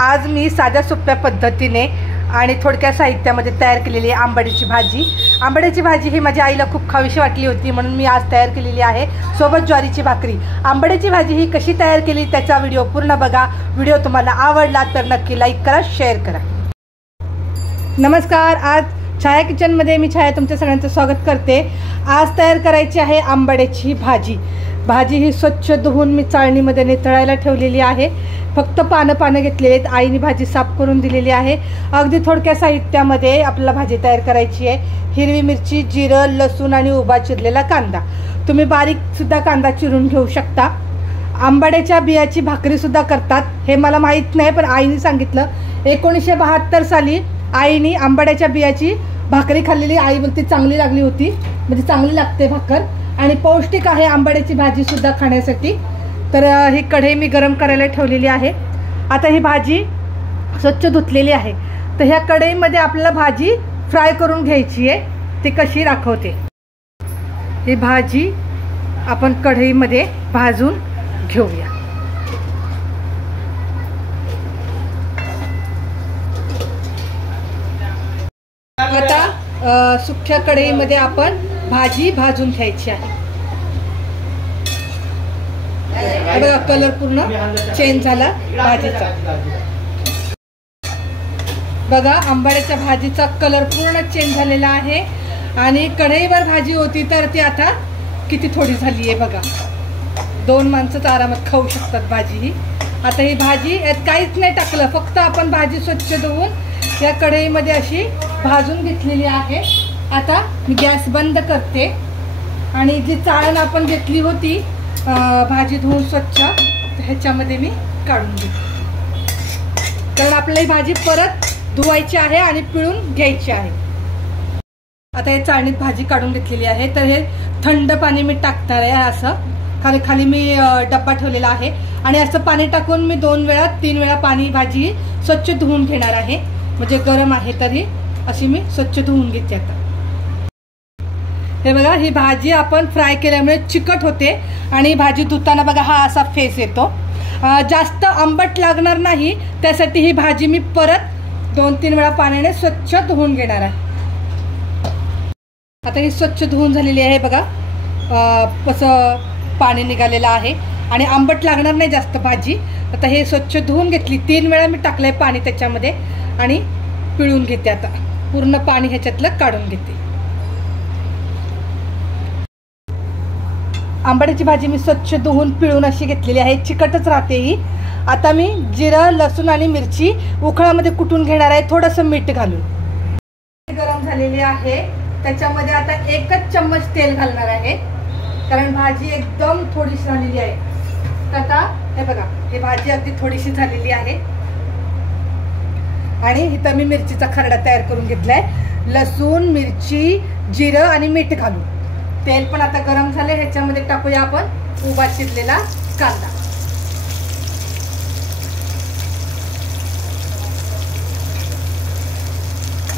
आज मी साध्या सोप्या पद्धतीने आणि थोडक्या साहित्यामध्ये तयार केलेली आहे आंबाड्याची भाजी। आंबाड्याची भाजी ही माझ्या आईला खूप खावीशी वाटली होती म्हणून मी आज तयार केलेली आहे, सोबत ज्वारीची भाकरी। आंबाड्याची भाजी ही कशी तयार केली त्याचा व्हिडिओ पूर्ण बघा। व्हिडिओ तुम्हाला आवडला तर नक्की लाईक करा, शेअर करा। नमस्कार, आज छाया किचनमध्ये मी छाया तुमच्या सगळ्यांचं स्वागत करते। आज तयार करायची आहे आंबाड्याची भाजी। भाजी ही स्वच्छ धुवून मी चाळणीमध्ये नितळायला ठेवलेली आहे। फक्त पानं घेतलेली आहेत, आईने भाजी साफ करून दिलेली आहे। अगदी थोडक्या साहित्यामध्ये आपल्याला भाजी तयार करायची आहे। हिरवी मिरची, जिरं, लसूण आणि उभा चिरलेला कांदा। तुम्ही बारीक सुद्धा कांदा चिरून घेऊ शकता। आंबाड्याच्या बियाची भाकरी सुद्धा करतात, हे मला माहीत नाही पण आईने सांगितलं। 1972 साली आईने आंबाड्याच्या बियाची भाकरी खाल्लेली, आई बोलते चांगली लागली होती, म्हणजे चांगली लागते भाकर आणि पौष्टिक आहे आंबाड्याची भाजी सुद्धा खाण्यासाठी। तर ही कढई मी गरम करायला ठेवलेली आहे। आता ही भाजी स्वच्छ धुतलेली आहे, तर ह्या कढईमध्ये आपल्याला भाजी फ्राय करून घ्यायची आहे। ती कशी दाखवते। ही भाजी आपण कढईमध्ये भाजून घेऊया। आता सुक्या कढईमध्ये आपण भाजी भाजून घ्यायची आहे। बघा कलर पूर्ण चेंज झाला भाजीचा। बघा आंबाड्याच्या भाजीचा कलर पूर्ण चेंज झालेला आहे आणि कढईवर भाजी होती तर ती आता किती थोडी झाली आहे बघा। 2 माणसं आरामात खाऊ शकतात भाजी ही। आता ही भाजी यात काहीच नाही टाकलं, फक्त आपण भाजी स्वच्छ धुवून या कढईमध्ये अशी भाजून घेतलेली आहे। आता मी गॅस बंद करते आणि जी चाळण आपण घेतली होती भाजी धुवून स्वच्छ, ह्याच्यामध्ये मी काढून घेते, कारण आपल्याला ही भाजी परत धुवायची आहे आणि पिळून घ्यायची आहे। आता हे चाळणीत भाजी काढून घेतलेली आहे, तर हे थंड पाणी मी टाकणार आहे। असं खाली मी डब्बा ठेवलेला आहे आणि असं पाणी टाकून मी 2 वेळा 3 वेळा पाणी भाजी स्वच्छ धुवून घेणार आहे। म्हणजे गरम आहे तरी अशी मी स्वच्छ धुवून घेते। आता हे बघा, ही भाजी आपण फ्राय केल्यामुळे चिकट होते आणि भाजी धुताना बघा हा असा फेस येतो। जास्त आंबट लागणार नाही, त्यासाठी ही भाजी मी परत 2-3 वेळा पाण्याने स्वच्छ धुवून घेणार आहे। आता ही स्वच्छ धुवून झालेली आहे बघा, कसं पाणी निघालेलं आहे आणि आंबट लागणार नाही जास्त भाजी। आता हे स्वच्छ धुवून घेतली, 3 वेळा मी टाकलंय पाणी त्याच्यामध्ये आणि पिळून घेते। आता पूर्ण पाणी ह्याच्यातलं काढून घेते। आंबाड्याची भाजी मी स्वच्छ धुवून पिळून अशी घेतलेली आहे, चिकटच राहते ही। आता मी जिरं, लसूण आणि मिरची उखळामध्ये कुटून घेणार आहे, थोडंसं मीठ घालून। गरम झालेली आहे, त्याच्यामध्ये आता 1 चम्मच तेल घालणार आहे, कारण भाजी एकदम थोडीशी झालेली आहे। तर आता हे बघा, ही भाजी अगदी थोडीशी झालेली आहे आणि इथं मी मिरचीचा खरडा तयार करून घेतलाय। लसूण, मिरची, जिरं आणि मीठ घालून। तेल पण आता गरम झाले, ह्याच्यामध्ये टाकूया आपण उभा चिरलेला कांदा।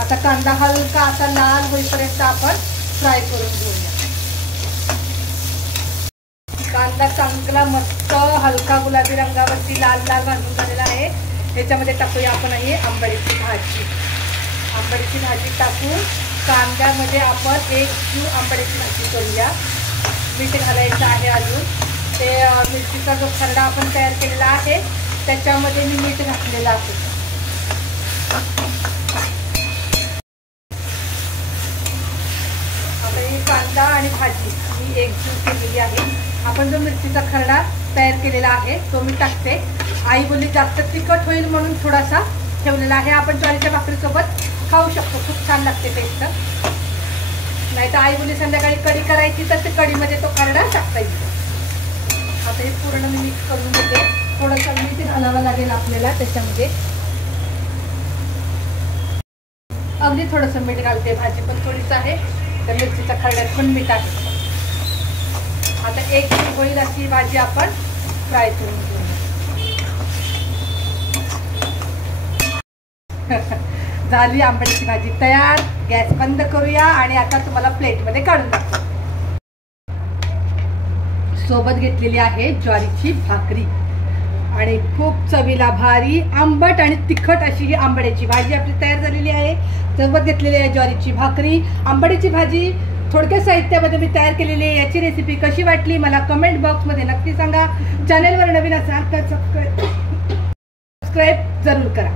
आता कांदा हलका असा लाल होईपर्यंत आपण फ्राय करून घेऊया। कांदा चांगला मस्त हलका गुलाबी रंगावरती लाल लाल भाजून झालेला आहे। ह्याच्यामध्ये टाकूया आपण ही आंबाड्याची भाजी। आंबाड्याची भाजी टाकून कांद्यामध्ये आपण 1 किलो आंबाड्याची भाजी करूया। मीठ घालायचं आहे अजून। ते मिरचीचा जो खरडा आपण तयार केलेला आहे त्याच्यामध्ये मी मीठ घातलेलं आहे। आता ही कांदा आणि भाजी मी एकजीव केलेली आहे। आपण जो मिरचीचा खरडा तयार केलेला आहे तो मी टाकते। आई बोलली जास्त तिखट होईल म्हणून थोडासा ठेवलेला आहे। आपण ज्वारीच्या भाकरीसोबत खाऊ शकतो, खूप छान लागते टेस्ट। नाही तर आई बोलली संध्याकाळी कढी करायची तर ते कढीमध्ये तो खरडा टाकता येईल। आता हे पूर्ण मी मिक्स करून घेते। थोडंसं मीठ घालावं लागेल आपल्याला त्याच्यामध्ये, अगदी थोडंसं मीठ घालते। भाजी पण थोडीच आहे तर मिरचीच्या खरड्यात पण मीठ आहे। आता 1 किलो होईल अशी भाजी आपण फ्राय करून घेऊ। झाली आंबाड्याची भाजी तयार। गॅस बंद करूया आणि आता तुम्हाला प्लेटमध्ये काढून दाखवते। सोबत घेतलेली आहे ज्वारीची भाकरी आणि खूप चवीला भारी आंबट आणि तिखट अशी ही आंबाड्याची भाजी आपली तयार झालेली आहे. सोबत घेतलेली आहे ज्वारीची भाकरी. आंबाड्याची भाजी थोडक्या साहित्यामध्ये मी तयार केलेली आहे. याची रेसिपी कशी वाटली मला कमेंट बॉक्समध्ये नक्की सांगा. चॅनलवर नवीन असाल तर सबस्क्राईब जरूर करा.